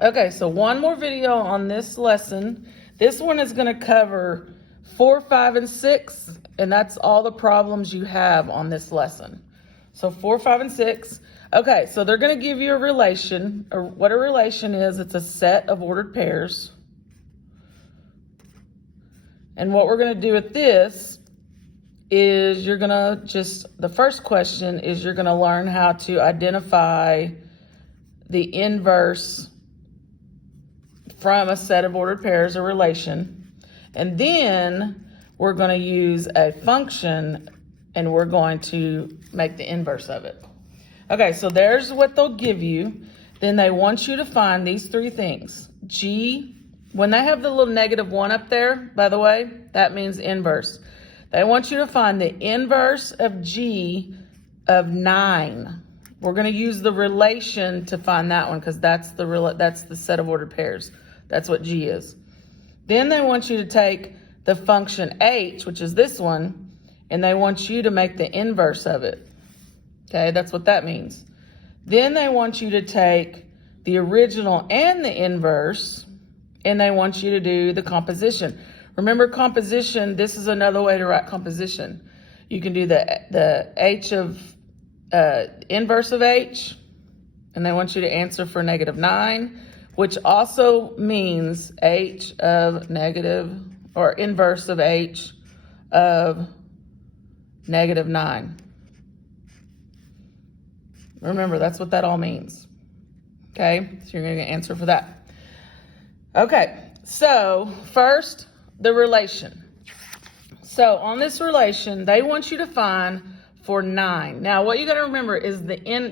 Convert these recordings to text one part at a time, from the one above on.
Okay, so one more video on this lesson. This one is going to cover 4, 5, and 6, and that's all the problems you have on this lesson. So 4, 5, and 6. Okay, so they're going to give you a relation, or what a relation is. It's a set of ordered pairs. And what we're going to do with this is you're going to the first question is you're going to learn how to identify the inverse from a set of ordered pairs, a relation. And then we're going to use a function and we're going to make the inverse of it. Okay, so there's what they'll give you. Then they want you to find these three things. G, when they have the little -1 up there, by the way, that means inverse. They want you to find the inverse of G of 9. We're going to use the relation to find that one because that's the set of ordered pairs. That's what G is. Then they want you to take the function H, which is this one, and they want you to make the inverse of it. Okay, that's what that means. Then they want you to take the original and the inverse, and they want you to do the composition. Remember composition, this is another way to write composition. You can do the H of inverse of H, and they want you to answer for -9, which also means H of inverse of H of -9. Remember, that's what that all means. Okay, so you're going to answer for that. Okay, so first, the relation. So on this relation, they want you to find for 9. Now, what you got to remember is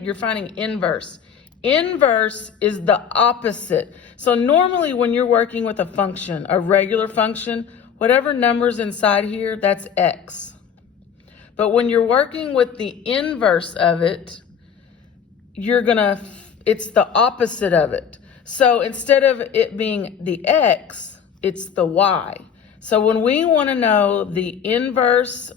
you're finding inverse. Inverse is the opposite. So normally when you're working with a function, a regular function, whatever number's inside here, that's x. But when you're working with the inverse of it, it's the opposite of it. So instead of it being the x, it's the y. So when we want to know the inverse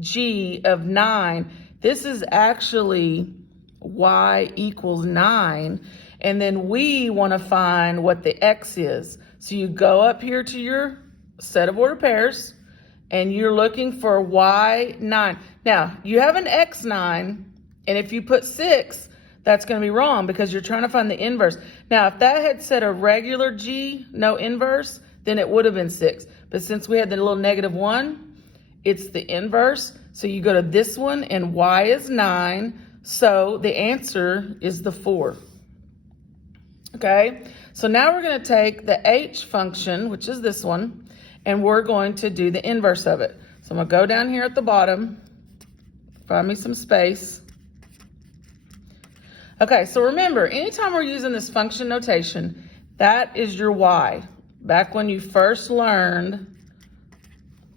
G of 9, this is actually y equals 9, and then we want to find what the x is. So you go up here to your set of ordered pairs, and you're looking for y9. Now, you have an x9, and if you put 6, that's going to be wrong because you're trying to find the inverse. Now, if that had said a regular G, no inverse, then it would have been 6. But since we had the little -1, it's the inverse. So you go to this one, and y is 9. So the answer is the 4. Okay, so now we're going to take the H function, which is this one, and we're going to do the inverse of it. So I'm going to go down here at the bottom, find me some space. Okay, so remember, anytime we're using this function notation, that is your y. Back when you first learned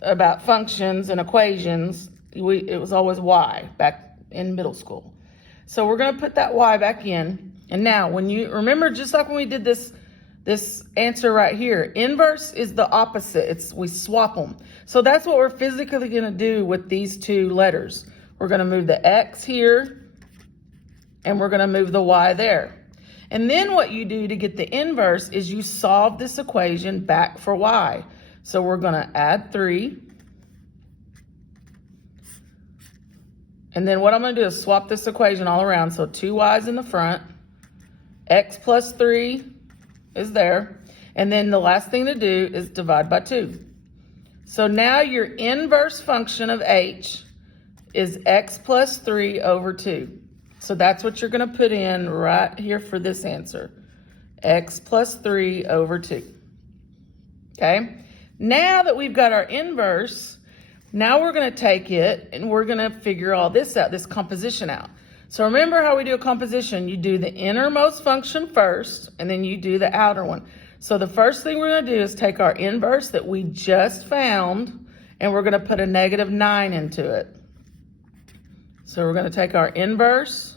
about functions and equations, it was always y back in middle school. So we're going to put that y back in. And now when you remember, just like when we did this answer right here, inverse is the opposite. We swap them. So that's what we're physically going to do with these two letters. We're going to move the x here, and we're going to move the y there. And then what you do to get the inverse is you solve this equation back for y. So we're going to add 3. And then what I'm going to do is swap this equation all around. So 2y's in the front. X plus 3 is there. And then the last thing to do is divide by 2. So now your inverse function of h is x plus 3 over 2. So that's what you're going to put in right here for this answer. X plus 3 over 2. Okay? Now that we've got our inverse, now we're going to take it and we're going to figure all this out, this composition out. So remember how we do a composition. You do the innermost function first, and then you do the outer one. So the first thing we're going to do is take our inverse that we just found, and we're going to put a -9 into it. So we're going to take our inverse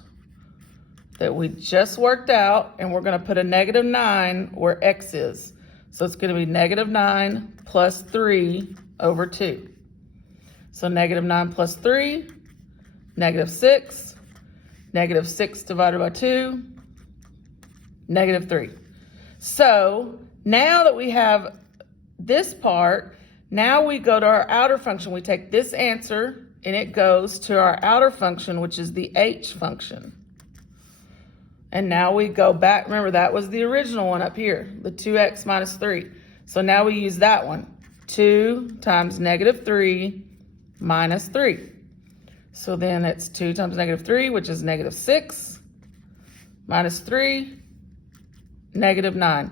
that we just worked out, and we're going to put a -9 where x is. So it's going to be -9 plus 3 over 2. So -9 plus 3, -6, -6 divided by 2, -3. So now that we have this part, now we go to our outer function. We take this answer and it goes to our outer function, which is the h function. And now we go back. Remember, that was the original one up here, the 2x minus 3. So now we use that one. 2 times negative 3 minus 3. So then it's 2 times negative 3, which is negative 6, minus 3, negative 9.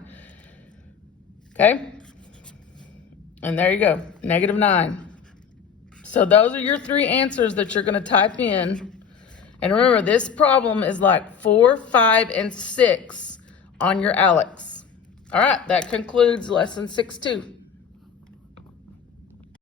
Okay? And there you go, negative 9. So those are your 3 answers that you're going to type in. And remember, this problem is like 4, 5, and 6 on your ALEKS. All right, that concludes lesson 6-2.